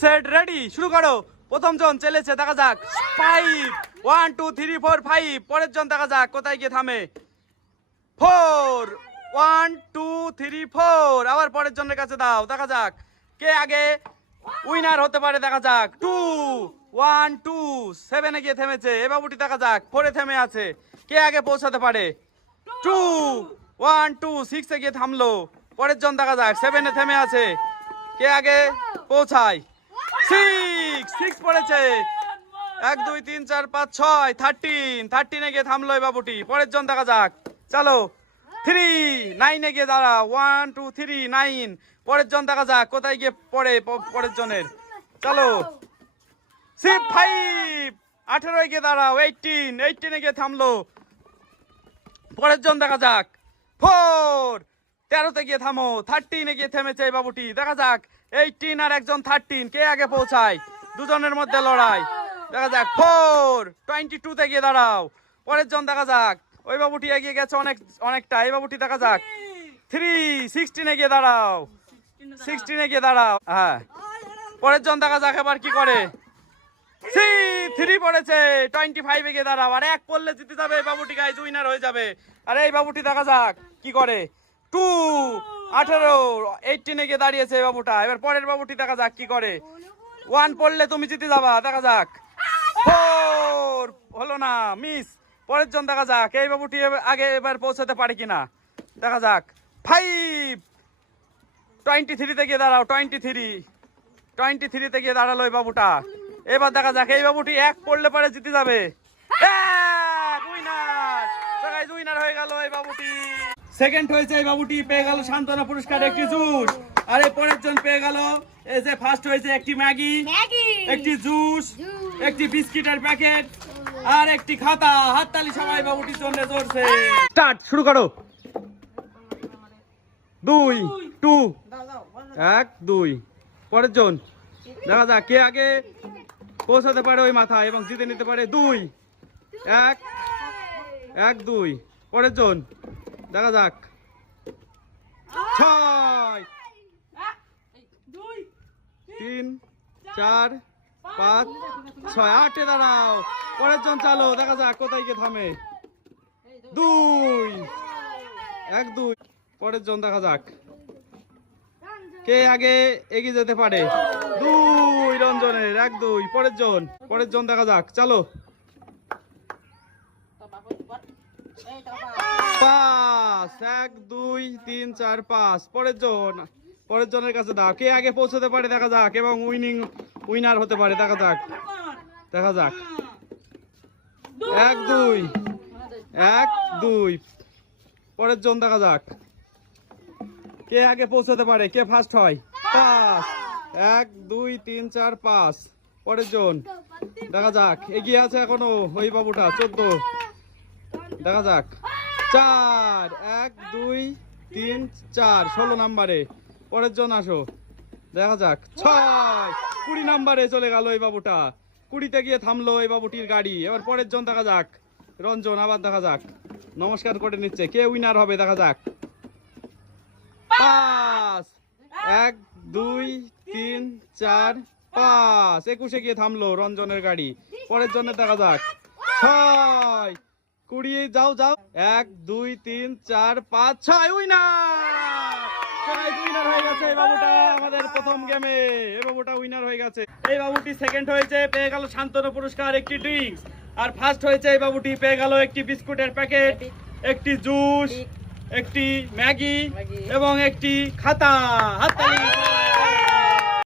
Set ready শুরু করো। প্রথম জন চলেছে, দেখা যাক। Five one two three four five পরের জন দেখা যাক, কোথায় গিয়ে থামে। Four one two three four আবার পরের জনের কাছে দাও, দেখা যাক। কে আগে উইনার হতে পারে, দেখা যাক। টু ওয়ান টু সেভেনে গিয়ে থেমেছে। এ বাবুটি দেখা যাক ফোরে থেমে আছে। কে আগে পৌঁছাতে পারে? টু ওয়ান টু সিক্সে গিয়ে থামলো। পরের জন দেখা যাক সেভেনে থেমে আছে। কে আগে পৌঁছায়? সিক্স সিক্স পড়েছে। এক, দুই, তিন, চার, পাঁচ, ছয় থার্টিন থার্টিনে গিয়ে থামলো বাবুটি। পরের জন দেখা যাক। চলো থ্রি নাইনে গিয়ে দাঁড়া ওয়ান টু থ্রি নাইন পরের জন দেখা যাক, কোথায় গিয়ে পড়ে পরের জনের। চলো। সিপ ফাইভ আঠেরোয় গিয়ে দাঁড়াও। এইটিন এইটিনে গিয়ে থামলো। পরের জন দেখা যাক। ফোর তেরোতে গিয়ে থামো থার্টিনে গিয়ে থেমেছে এই বাবুটি। দেখা যাক এইটিন আর একজন থার্টিন কে আগে পৌঁছায়? দুজনের মধ্যে লড়াই। দেখা যাক ফোর টোয়েন্টি টুতে গিয়ে দাঁড়াও। পরের জন দেখা যাক, ওই বাবুটি এগিয়ে গেছে অনেক, অনেকটা। এই বাবুটি দেখা যাক থ্রি সিক্সটিনে গিয়ে দাঁড়াও। সিক্সটিনে গিয়ে দাঁড়াও হ্যাঁ। পরের জন দেখা যাক এবার কি করে। সি থ্রি পড়েছে টোয়েন্টি ফাইভে গিয়ে দাঁড়াও। আর এক পড়লে জিতে যাবে এই বাবুটি গাইজ উইনার হয়ে যাবে। আর এই বাবুটি দেখা যাক কি করে। টু, আঠেরো এইটিনে গিয়ে দাঁড়িয়েছে এই বাবুটা। এবার পরের বাবুটি দেখা যাক কি করে। ওয়ান পড়লে তুমি জিতে যাবা, দেখা যাক। ফোর হলো না মিস পরের জন দেখা যাক, এই বাবুটি আগে এবার পৌঁছাতে পারে কিনা। দেখা যাক। ফাইভ টোয়েন্টি থ্রিতে গিয়ে দাঁড়াও টোয়েন্টি থ্রি টোয়েন্টি থ্রিতে গিয়ে দাঁড়াল এই বাবুটা। এবার দেখা যাক, এই বাবুটি এক পড়লে পারে জিতে যাবে। উইনার উইনার হয়ে গেল এই বাবুটি। সেকেন্ড হয়েছে এই বাবুটি পেয়ে গেল সান্ত্বনা পুরস্কার একটি জুস। আর এই পরের জন পেয়ে গেল এই যে ফার্স্ট হয়েছে একটি ম্যাগি ম্যাগি। একটি জুস একটি বিস্কিটের প্যাকেট আর একটি খাতা। হাততালি সবাই বাবুটির জন্য চলছে স্টার্ট শুরু করো। দুই টু এক দুই। পরের জন। দেখা যাক কে আগে পৌঁছাতে পারে ওই মাথা এবং জিতে নিতে পারে দুই। এক এক দুই। পরের জন। দেখা যাক। ছয়। তিন, চার, পাঁচ, ছয়। আটে দাঁড়াও। পরের জন চালো। দেখা যাক কোথায় গিয়ে থামে। দুই। এক, দুই। পরের জন দেখা যাক। কে আগে এগিয়ে যেতে পারে? দুই রঞ্জনের। এক, দুই। পরের জন। পরের জন দেখা যাক। চলো। পাঁচ, এক, দুই, তিন, চার, পাঁচ। পরের জন। পরের জনের কাছে দাও। কে আগে পৌঁছতে পারে দেখা যাক, এবং উইনিং, উইনার হতে পারে। দেখা যাক। দেখা যাক। এক, দুই। এক, দুই। পরের জন দেখা যাক। কে আগে পৌঁছাতে পারে? কে ফার্স্ট হয়? পাঁচ। এক, দুই, তিন, চার, পাঁচ। পরের জন। দেখা যাক। এগিয়ে আছে এখনও ওই বাবুটা চোদ্দ। দেখা যাক। চার, এক, দুই, তিন, চার। ষোলো নাম্বারে। পরের জন আসো। দেখা যাক। ছয়। কুড়ি নাম্বারে চলে গেল এই বাবুটা। কুড়িতে গিয়ে থামলো এই বাবুটির গাড়ি। এবার পরের জন দেখা যাক। রঞ্জন, আবার দেখা যাক। নমস্কার করে নিচ্ছে। কে উইনার হবে দেখা যাক। পাঁচ। এক, দুই, তিন, চার, পাঁচ। একুশে গিয়ে থামলো রঞ্জনের গাড়ি। পরের জন্য দেখা যাক। ছয়। কুড়ি যাও যাও। এক দুই তিন চার পাঁচ ছয় উইনার উইনার হয়ে গেছে। এই বাবুটা আমাদের প্রথম গেমে এই বাবুটা উইনার হয়ে গেছে। এই বাবুটি সেকেন্ড হয়েছে পেয়ে গেল শান্তনু পুরস্কার একটি ড্রিঙ্কস আর ফার্স্ট হয়েছে এই বাবুটি পেয়ে গেল একটি বিস্কুটের প্যাকেট একটি জুস একটি ম্যাগি। এবং একটি খাতা। হাততালি।